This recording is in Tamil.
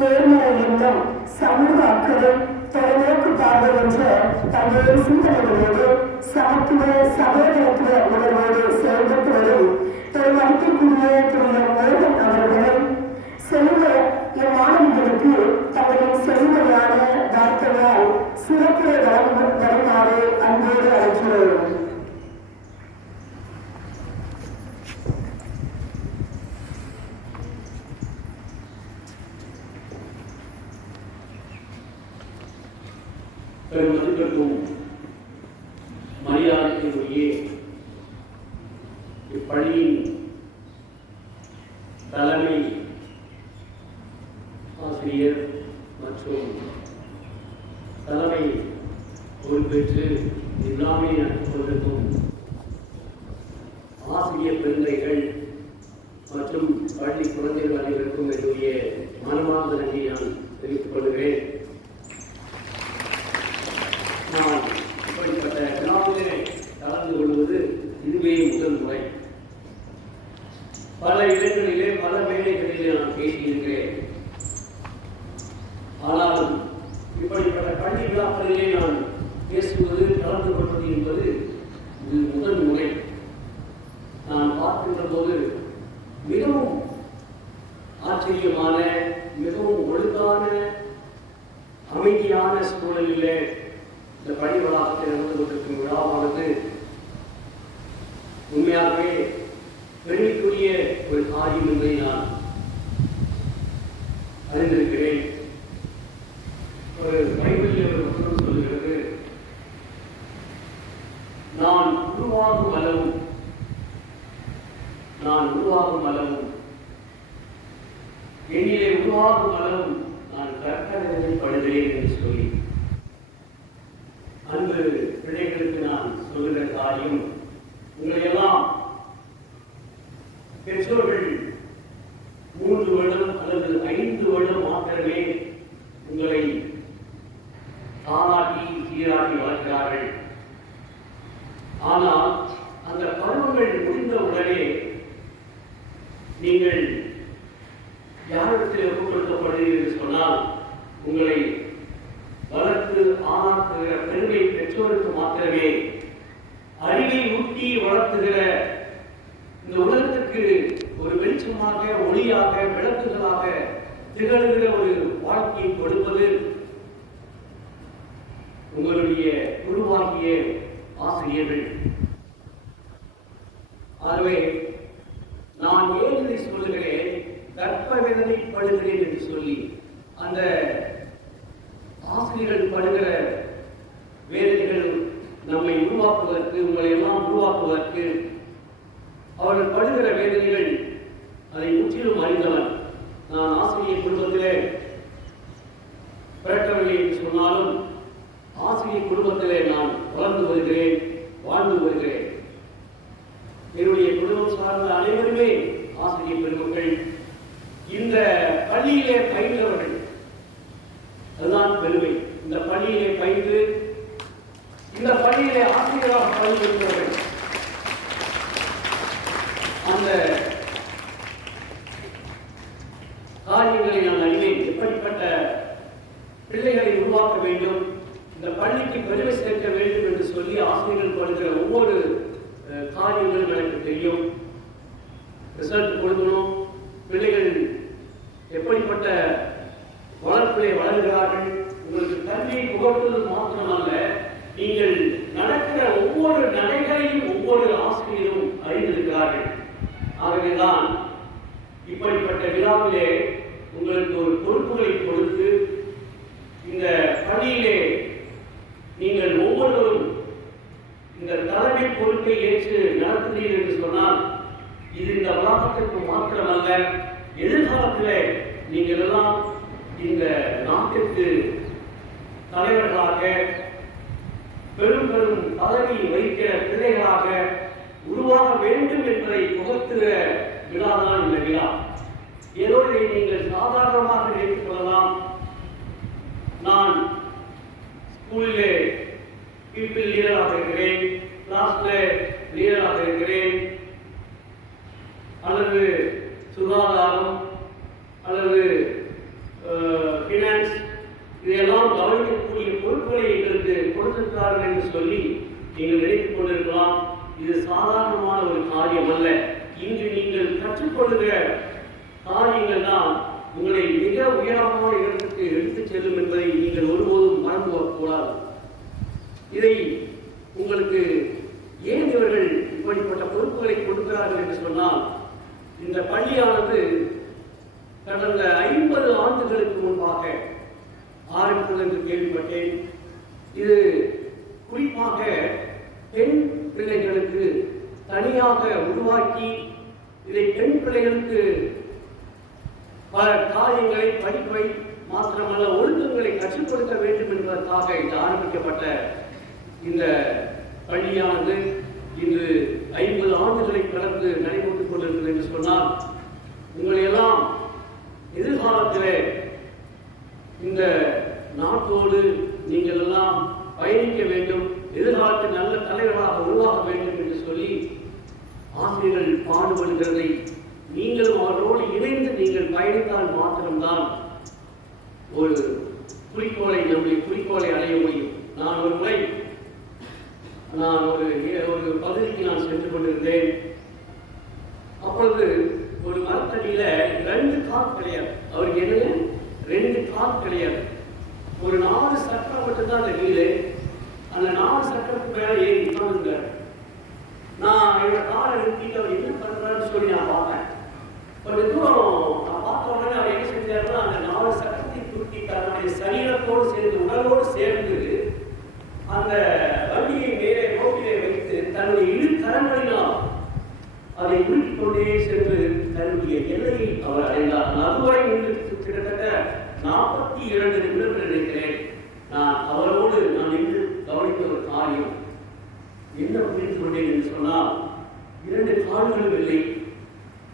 நேர்மறை எண்ணம், சமூக அக்கறை, தொலைநோக்கு பார்வை என்ற பல்வேறு சிந்தனைகளோடு சமத்துவ சகோதரத்துவ உணர்வோடு செயல்பட்டு வரும் மதிப்பிற்குரிய திரு மோகன் அவர்களை செல்வ இம்மாணவிகளுக்கு தங்களின் செல்வையான வார்த்தையால் சிறப்பு வருமாறு அன்போடு அழைக்கிறோம். பெருமதிப்பிற்கும் மரியாதைக்குரிய இப்பள்ளியின் தலைமை ஆசிரியர் மற்றும் தலைமை பொறுப்பேற்று எல்லாமே நடத்தி கொண்டிருக்கும் ஆசிரியர் பெருந்தைகள் மற்றும் பள்ளி குழந்தைகள் அனைவருக்கும் என்னுடைய மனமார்ந்த நன்றியை நான் தெரிவித்துக் கொள்கிறேன். நான் இப்படிப்பட்ட விழாவிலே கலந்து கொள்வது இதுவே முதல் முறை. பல இடங்களிலே பல மேடைகளிலே நான் பேசியிருக்கிறேன். ஆனால் இப்படிப்பட்ட பள்ளி விழாக்களிலே நான் பேசுவது கலந்து கொள்வது என்பது இது முதல் முறை. நான் பார்க்கின்ற போது மிகவும் ஆச்சரியமான, மிகவும் ஒழுங்கான, அமைதியான சூழலிலே இந்த பள்ளி வளாகத்தில் நடந்து கொண்டிருக்கும் விழாவானது உண்மையாகவே பெருமைக்குரிய ஒரு காரியம் என்பதை நான் அறிந்திருக்கிறேன். ஒரு பைபிளில் ஒரு வசனம் சொல்கிறது, நான் உருவாகும் அளவும் என்னிலே உருவாகும் அளவும் நான் கற்பனைப்படுகிறேன் என்று சொல்லி, அன்பு பிள்ளைகளுக்கு நான் சொல்லுகிற காரியம், உங்களையெல்லாம் பெற்றோர்கள் 3 வருடம் அல்லது 5 வருடம் மாத்திரமே உங்களை தாராட்டி சீராட்டி வளர்க்கிறார்கள். ஆனால் அந்த பருவங்கள் முடிந்தவுடனே நீங்கள் யாரிடத்தில் ஒப்புக்கொடுக்கப்படுவீர்கள் என்று சொன்னால், உங்களை வளர்த்து ஆளாக்குகிற பெருமை பெற்றோருக்கு மாத்திரமே. அறிவை ஊட்டி வளர்த்துகிற இந்த உலகத்துக்கு ஒரு வெளிச்சமாக, ஒளியாக, விளக்குகளாக திகழ்கிற ஒரு வாழ்க்கையை கொடுப்பது உங்களுடைய குருவாகிய ஆசிரியர்கள். ஆகவே நான் ஏன் இதை சொல்லுகிறேன், கற்ப வேதனைப்படுகிறேன் என்று சொல்லி, அந்த ஆசிரியர்கள் படுகிற வேதனைகள் நம்மை உருவாக்குவதற்கு, உங்களை எல்லாம் உருவாக்குவதற்கு அவர்கள் படுகிற வேதனைகள் அதை முற்றிலும் அறிந்தவன். நான் ஆசிரியர் குடும்பத்திலே பிறக்கவில்லை என்று சொன்னாலும் ஆசிரியர் குடும்பத்திலே நான் வளர்ந்து வருகிறேன், வாழ்ந்து வருகிறேன். என்னுடைய குடும்பம் சார்ந்த அனைவருமே ஆசிரியர் பெருமக்கள். இந்த பள்ளியிலே பயின்றவர்கள், அதுதான் பெருமை. இந்த பள்ளியிலே பயின்று இந்த பள்ளியிலே ஆசிரியராக பணிபுரிந்தவர்கள், அந்த காரியங்களை நான் அறிவேன். எப்படிப்பட்ட பிள்ளைகளை உருவாக்க வேண்டும், இந்த பள்ளிக்கு பெருமை சேர்க்க வேண்டும் என்று சொல்லி ஆசிரியர்கள் படுகிற ஒவ்வொரு காரியங்களும் எனக்கு தெரியும். ரிசல்ட் கொடுக்கணும், பிள்ளைகள் எப்படிப்பட்ட வளர்ப்பிலே வளர்கிறார்கள், உங்களுக்கு கல்வியை புகழ்வது மாத்திரமல்ல, நீங்கள் நடக்கிற ஒவ்வொரு நடைகளையும் ஒவ்வொரு ஆசிரியரும் அறிந்திருக்கிறார்கள். ஆகவேதான் இப்படிப்பட்ட விழாவிலே உங்களுக்கு ஒரு பொறுப்புகளை கொடுத்து இந்த பள்ளியிலே நீங்கள் ஒவ்வொருவரும் இந்த தலைமை பொறுப்பை ஏற்று நடத்துகிறீர்கள் என்று சொன்னால், இது இந்த வளாகத்திற்கு மாத்திரமல்ல, எதிர்காலத்திலே நீங்கள் எல்லாம் இந்த நாட்டிற்கு தலைவர்களாக, பெரும் பெரும் பதவி வகிக்கிற பிள்ளைகளாக உருவாக வேண்டும் என்பதை புகழ்த்துகிற விழாதான் இந்த விழா. ஏதோ இதை நீங்கள் சாதாரணமாக நினைத்துக் கொள்ளலாம். நான் ஸ்கூலிலே பீப்பிள் லீடராக இருக்கிறேன், கிளாஸ்ல லீடராக இருக்கிறேன், அல்லது சுகாதாரம் அல்லது சொல்லி நீங்கள் நினைத்துக் கொண்டிருக்கலாம். இது சாதாரணமான ஒரு காரியம் அல்ல. இன்று நீங்கள் கற்றுக்கொள்ளுகிற காரியங்கள் தான் உங்களை மிக உயரமான இடத்துக்கு எடுத்துச் செல்லும் என்பதை நீங்கள் ஒருபோதும் மறந்து வரக்கூடாது. இதை உங்களுக்கு ஏன் இவர்கள் இப்படிப்பட்ட பொறுப்புகளை கொடுக்கிறார்கள் என்று சொன்னால், இந்த பள்ளியானது கடந்த 50 ஆண்டுகளுக்கு முன்பாக ஆரம்பித்தது என்று கேள்விப்பட்டேன். இது குறிப்பாக பெண் பிள்ளைகளுக்கு தனியாக உருவாக்கி இதை பெண் பிள்ளைகளுக்கு பல காரியங்களை படிப்பை மாத்திரமல்ல ஒழுக்கங்களை கற்றுக் கொடுக்க வேண்டும் என்பதற்காக இது ஆரம்பிக்கப்பட்ட இந்த பள்ளியானது இன்று 50 ஆண்டுகளை கடந்து நடைபெற்றுக் கொண்டிருக்கிறது என்று சொன்னால், உங்களை எல்லாம் எதிர்காலத்தில் இந்த நாட்டோடு நீங்கள் எல்லாம் பயணிக்க வேண்டும், எதிர்காலத்தில் நல்ல தலைவராக உருவாக வேண்டும் என்று சொல்லி ஆசிரியர்கள் பாடுபடுகிறதை நீங்களும் அவர்களோடு இணைந்து நீங்கள் பயணித்தால் மாத்திரம்தான் ஒரு நம்முடைய குறிக்கோளை அடைய முடியும். நான் ஒரு முறை ஒரு பகுதிக்கு நான் சென்று கொண்டிருந்தேன். அப்பொழுது ஒரு மரத்தடியில 2 கால் கிடையாது. அவருக்கு என்னங்க 2 கால் கிடையாது. ஒரு 4 சக்கரம் மட்டும்தான் அந்த வீடு. அந்த 4 சக்கரத்துக்கு மேல ஏறி உட்கார்ந்துருக்காரு. நான் என்னோட காலை நிறுத்திட்டு அவர் என்ன பண்றாருன்னு சொல்லி நான் பார்த்தேன். கொஞ்சம் தூரம் நான் பார்த்த உடனே அவர் என்ன செஞ்சாருன்னா, அந்த 4 சக்கரத்தை தூக்கி தன்னுடைய சரீரத்தோடு சேர்ந்து உடலோடு சேர்ந்து அந்த வண்டியை மேலே ரோட்டிலே வைத்து தன்னுடைய இரு கரங்களினால் அதை உருட்டிக் கொண்டே சென்று தன்னுடைய எல்லையை அவர் அடைந்தார். அதுவரை கிட்டத்தட்ட 42 நிமிடங்கள் நினைக்கிறேன். நான் அவரோடு நின்று கவனித்த ஒரு காரியம் என்ன புரிந்து கொண்டேன் என்று சொன்னால், 2 கால்களும் இல்லை,